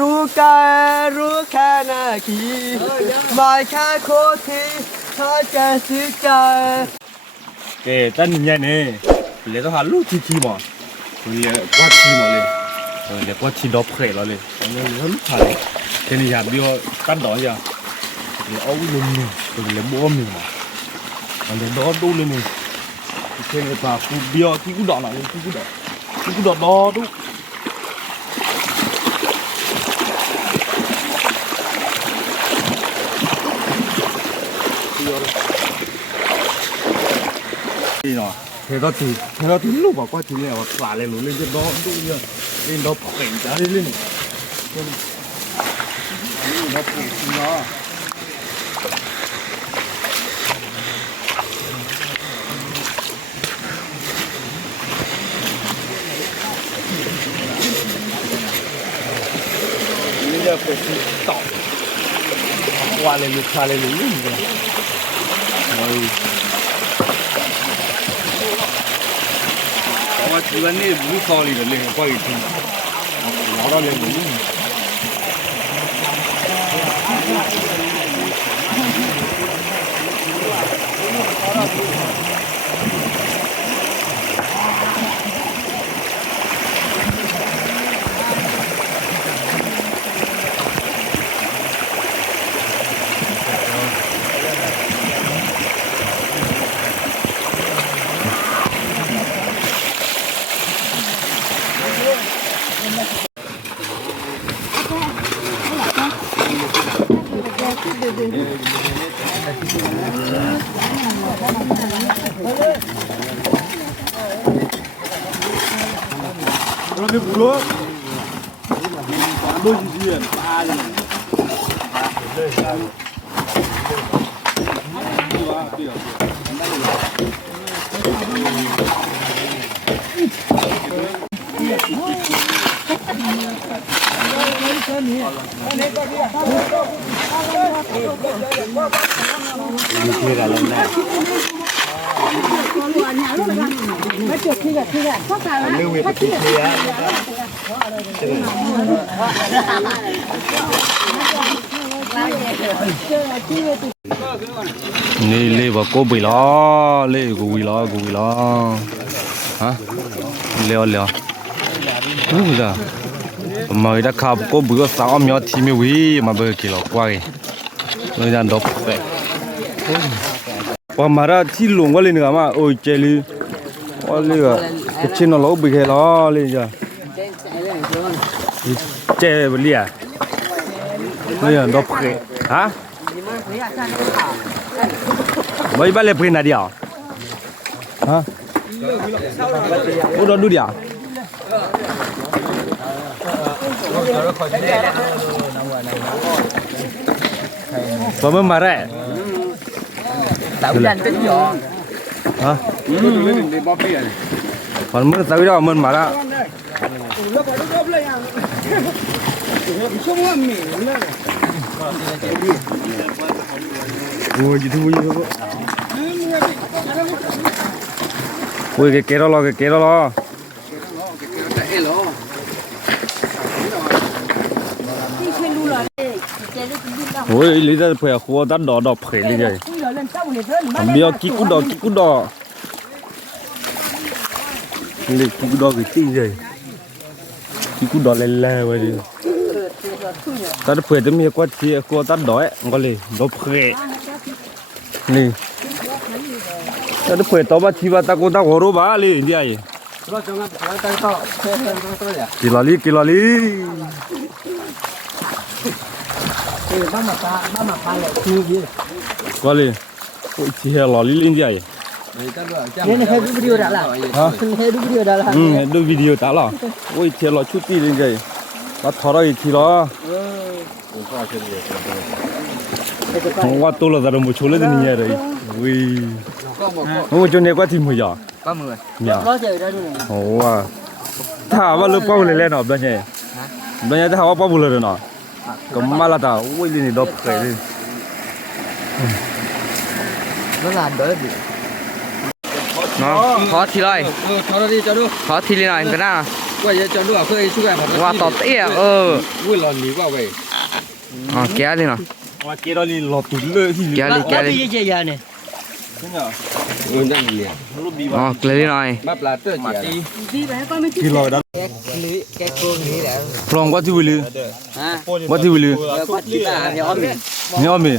รู้แค่นาทีไม่แค่โคตรที่ถ้าแกซื้อใจเก๋ตั้งยังไงเนี่ยเลยต้องหาลูกทีบ่เลยกว่าทีหมดเลยเลยกว่าทีดอกเผยแล้วเลยเลยลูกชายแค่นี้อยากเดียวตั้งดอกอย่างเลยเอาลุ่มนี่เลยบ้วมนี่มาเลยดอกดูเลยนี่แค่นี้ป่ะกูเดียวที่กูดอกหน่อยที่กูดอกดอกดูนี่เนาะเธอที่ลูกบอกว่าทีนี้ว่าปลาเลยหนูเล่นจะดอกดูเนี่ยเล่นดอกเก่งจ้าเล่นดอกเก่งเนาะนี่จะเป็นต่อว่าเลยลูกค้าเลยหนูเล่นเนี่ยว่าที่วันนี้บุษบกเลยก็อีกทีเราเราเลยนี่เราไม่บุรุษดูจีนปลาเลยนี่คืออะไรนะไม่จบที่กับข้อสารเรื่องเวทีเทียนี่เลยว่ากูไปล้อเลยกูไปล้อฮะเลี้ยวรู้จ้ะมาได้ขับกูไปก็สาวมีทีมีวิ่งมาเบอร์กิโลกว่าเลยจะดบไปพอมาได้ที่หลวงก็เลยเนี่ยมาโอ้ยเจลีว่าเลยก็ชินเราไปแค่ล้อเลยจ้ะเจ๊ไปเรียเนี่ยดบไปฮะไม่ไปเลยเพื่อนนะเดียวฮะโอ้โดนดูเดียวพอมันมาได้ตาวิญญาณเป็นยอฮะพอมันตาวิญญาณมันมาแล้วโอ้ยยูทูบโอ้ยเกล้อโอ้ยลิซ่าเผื่อหัวตัดดอกเผยเลยเบี้ยกิ๊กกุดดอกเลยกิ๊กกุดดอกจริงเลยกิ๊กกุดดอกเล่ๆไว้ดิตัดเผยจะมีกว่าที่กว่าตัดดอกก็เลยดอกเผยนี่ตัดเผยต่อมาที่ว่าตะโกนตะหัวรู้บ้าเลยเดียกิลาลีบ้ามาเลยก็เลยโอ้ยที่ลอลิลินใหญ่เนี่ยให้ดูวิดีโอได้ละฮะให้ดูวิดีโอได้ละดูวิดีโอได้ละโอ้ยที่ลอชุดตีลินใหญ่แล้วทอร์อีกทีละว่าตัวเราจะรู้ช่วยเลยนี่เลยวิโอ้ยจนเนี่ยก็ทีมหัวจ่อก็มือเนี่ยโอ้ว่าถ้าว่าลูกป้าเลยเล่นหรอแบบนี้แบบนี้ถ้าว่าป้าบุเลยเนาะก็มาละตาโอ้ยนี่ดอกเกยเลยนั่นละเด้อดิเนาะขอทีไรขอทีไรหน่อยกันนะ qua giờ cho đua khơi chú em Qua tọt tía vui lòn lý qua vậy kéo đi nào Mà kia đó đi lọt tụt lưỡi thì kéo đi chơi giờ này thế nhở ừ đang liền lúc đi kéo đi này bắp lá tơ chỉ thì lòi đó cái cuồng này đã Long what you will ha what you will quát chỉ là nhỏ mình nhớ mi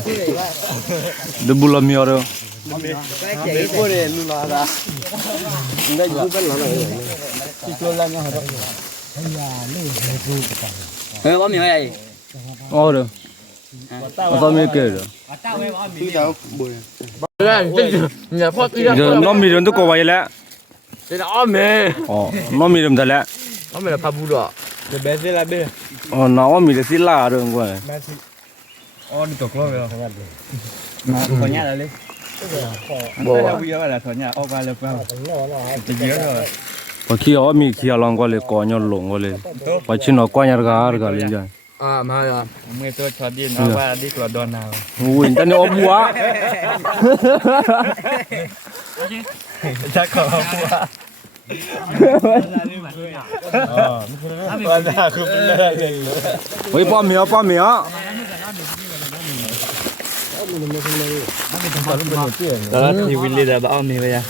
the bull mi rồi cái chạy cô này luôn là đó đây cứ bên lò này chỉ cho lên nhau thôi bấm miệng này rồi tao mới kể rồi giờ nó mi rồi tôi có vậy lẽ nó mi rồi thật lẽ bé sẽ là bé nó mi là xí la rồi không phải đi tộc lo rồi có nhà là đi bộ bây giờ là thằng nhà ô ba là bao chỉ nhớ rồi có khi ở mi khi lòng quaเลยcó nhau lồng quaเลยphải chỉ nó qua nhà gà lên rồi mà rồi mới tôi cho đi nó qua đi của đòn nào ui ta nó bùa chắc có bùa ôi ba mía đó thì Willy đã bảo mình bây giờ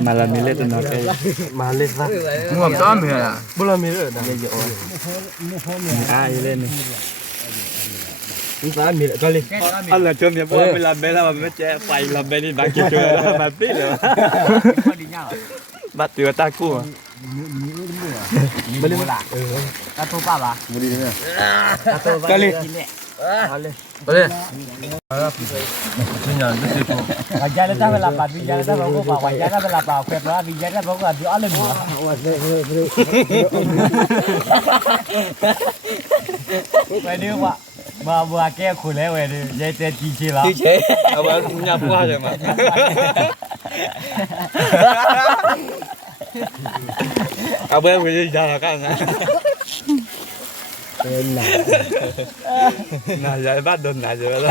mà là mình lên từ nó cái mà lên phát ngậm đó mì à bữa là mình rồi đang ai lên này phải mình cho lên anh là chôm nhà bố mình làm bé là mình che phải làm bé đi bán kia chơi là mà biết rồi bắt từ ta cua bên là ta tô ba ba cái đi Wajar dah berlapar, wajar dah berapa, wajar dah berlapar, kerana wajar dah berapa dia alim. Vậy đi mà bà kia khổ lẽ vậy đi, dây tên chi chi là. chi chế à bà nhập qua rồi mà à bên bây giờ là các anh nào giờ bắt đồn này rồi đó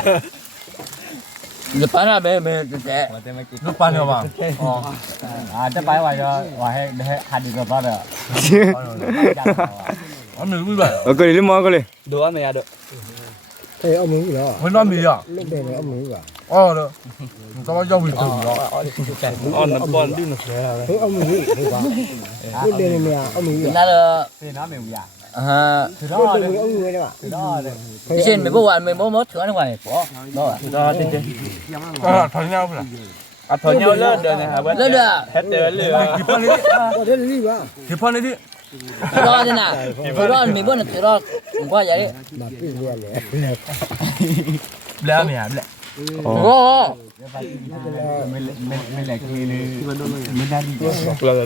Depan lah be kek. depan ya bang Ada pai wah hadi ke pada. ở cái đi mua cái đi đồ ăn mày à được mới nói mì à được có dâu vịt tử đó on nó con đi nó Nó là Thì nó mèo già. từ đó đi trên mấy bố bạn mấy bố mốt cửa nước ngoài của đó đó trên trên thôi nhau rồi à thôi nhau lên được này hả bên lên được hết được lừa thì phân đi đi từ đó thế nào từ đó mấy bố là từ đó qua vậy lẹ mì à lẹ ồ mình lại kia mình đang đi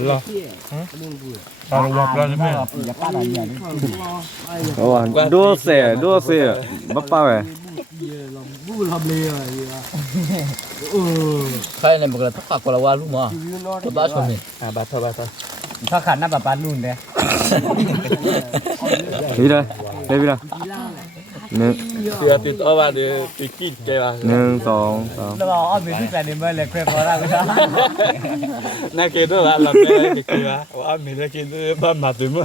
lo tao gặp ra đi mẹ ya pada dia ni. đua xe bắt bao vậy khai này một là tất cả của là qua luôn mà tôi bắt xong mình à bà thôi Thoát khả năng bà luôn đấy. đi đây đi đây nè từ to vào để từ kít cái vào 1 2 3 Nó bảo mình thích là điểm mới là quên có ra cái đó. nãy kia đó là làm cái thì kia à mình là kia ba mặt từ mua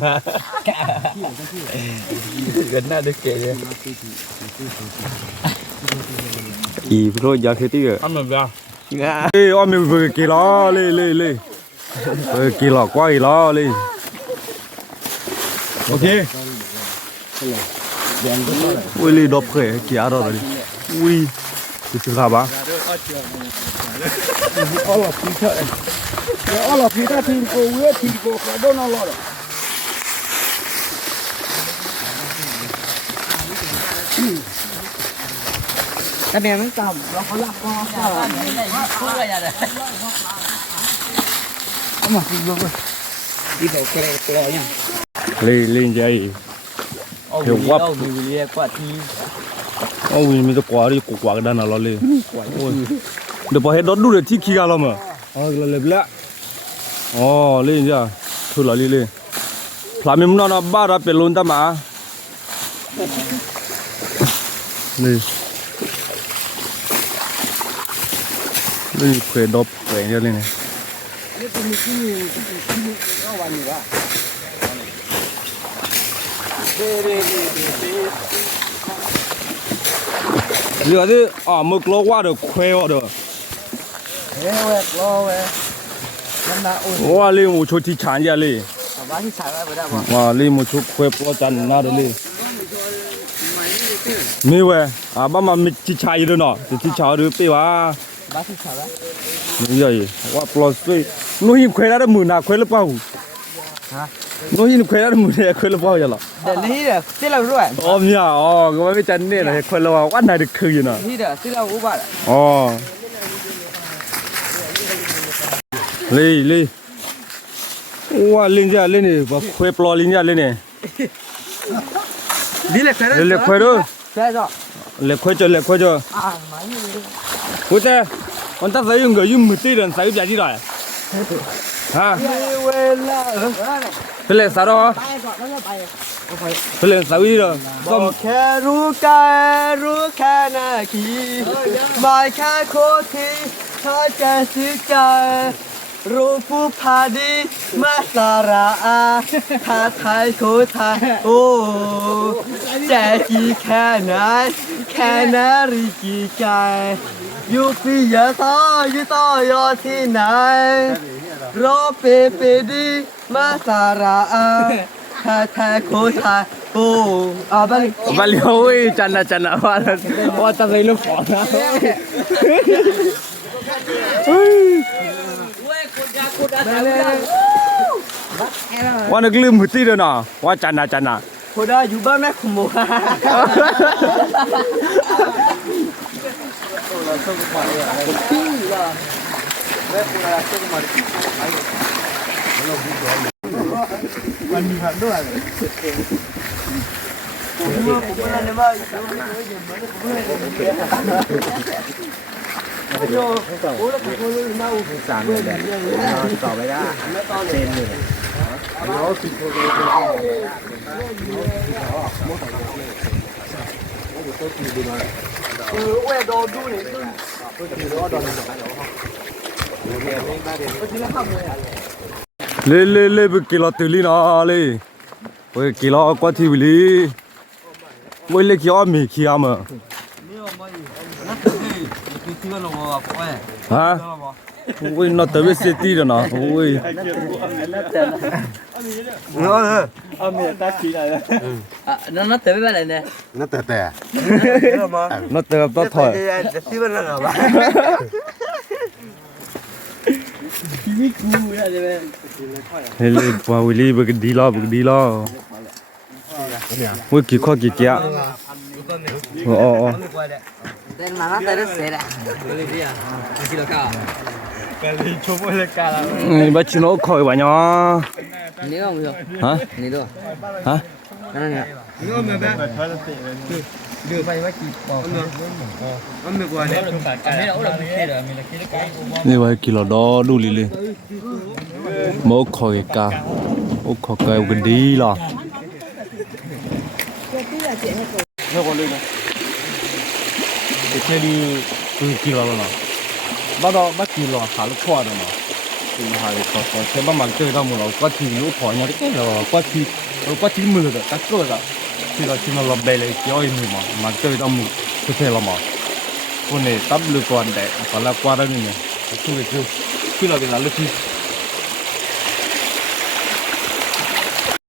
gần nào được kể vậy ý rồi giờ thế tí rồi ăn mà vào ê ôm mình vừa kỳ lo lê kỳ lo quá kỳ lo lê ok ui lê đập khởi kia đó rồi ui cái sự ba Cái này mới cầm, nó có lắp con. Mà đi vào kẹo nha. lên chơi hiểu quá Mình đi qua thì ôi mình tôi quá cái đàn nào lên được bao hết đốt đủ để thi kia lo mà là lẹp lẹ lên chưa thôi là lên làm mình nó ba ra bể luôn ta mà lên khỏe đốp khỏe như này เหลือที่มึกโลกว่าเดี๋ยวเควเดี๋ยวว่าเลยหมูชุดที่ฉานยาเลยว่าเลยหมูชุดเควปลอจันน่าเลยมีเว้ยบ้ามันมีที่ฉายอยู่เนาะที่ฉายดูปีว่านี่ยัยว่าปลอสวยนู้นหิมเควแล้วมือหนาเควหรือเปล่านู้นหิมเควแล้วมือเนี่ยเควหรือเปล่าอย่าหรอเดี๋ยวนี่เดี๋ยวที่เราด้วยเนี่ยก็ไม่จันเนี่ยเลยเควแล้วว่าไหนเด็กคืออยู่น่ะนี่เดี๋ยวที่เราอุบัติเลยว่าลิงจ้าเล่นนี่ว่าเควปลอลิงจ้าเล่นนี่นี่เลยเลยเควดูใช่จ้ะเลยเควจะเลยเควจะกูจะวันตั้งใจ用个用没对人才有价值的เป็นเลยสาวเป็นเลยสาวีเหรอก็แค่รู้แค่นาทีไม่แค่โคตรถ้าแกซื้อใจรู้ผู้พาดีมาสาระถ้าไทยโคไทยโอ้แจกี่แค่ไหนแค่นาฬิกี่ใจอยู่ปียาต่ออยู่ต่อยอที่ไหนรอเปดีมาสาระถ้าไทยโคไทยโอ้บาลีโอ้ยจันนะว่าตั้งใจลูกฝนนะว่านึกลืมหัวตีเลยนะว่าจันนะพอได้อยู่บ้านแม่ขโมยมันมีผักด้วยโย่โอ้แล้วผมก็เลยน่าอุปสรรคเลยต่อไปได้เซนเลยเราสิบคนเว้ยโดนดูนี่เลยไปกิโลตุลีนะเลยไปกิโลกว่าที่วิลีไม่เล็กยอมมีขี้ยามฮะโอ้ยน่าจะเป็นเศรษฐีแล้วนะโอ้ยมีตาชีอะไรน่าเตะไม่เป็นไรเนี่ยน่าแต่น่าจะต้องถอยที่มันอะไรวะที่มีกูนะใช่ไหมเฮ้ยว่าวิลีบักดีล้อว่ากี่ข้อกี่เจ้าแต่มาแล้วแต่เสร็จแล้วกิโลก้ากันชมเลยกัน บ้านชิโน่คอยวันยอนี่ก็มีฮะนี่ด้วยฮะนั่นไงนี่ก็มีแบบดูไปว่ากี่ปอกมันไม่กว่าเนี่ยนี่ว่ากิโลดอดูลิโมคอยกาโอ้คอยกันดีหรอไม่ควรเลยนะเด็กนี่คือกิโลแล้วนะบ้ากิโลหาลูกพ่อเลยนะคือหาลูกพ่อใช้บ้ามันเจอได้หมดเราก็ทิ้งลูกพ่อเนี่ยก็เราก็ทิ้งมือเลยก็เกิดอะที่เราทิ้งเราเบลเลยย่อยมือมันเจอได้หมดทุกเทละมั้งคนนี้ตับลูกก่อนแต่ตอนแรกกว่าได้เนี่ยคือที่เราเป็นอะไรที่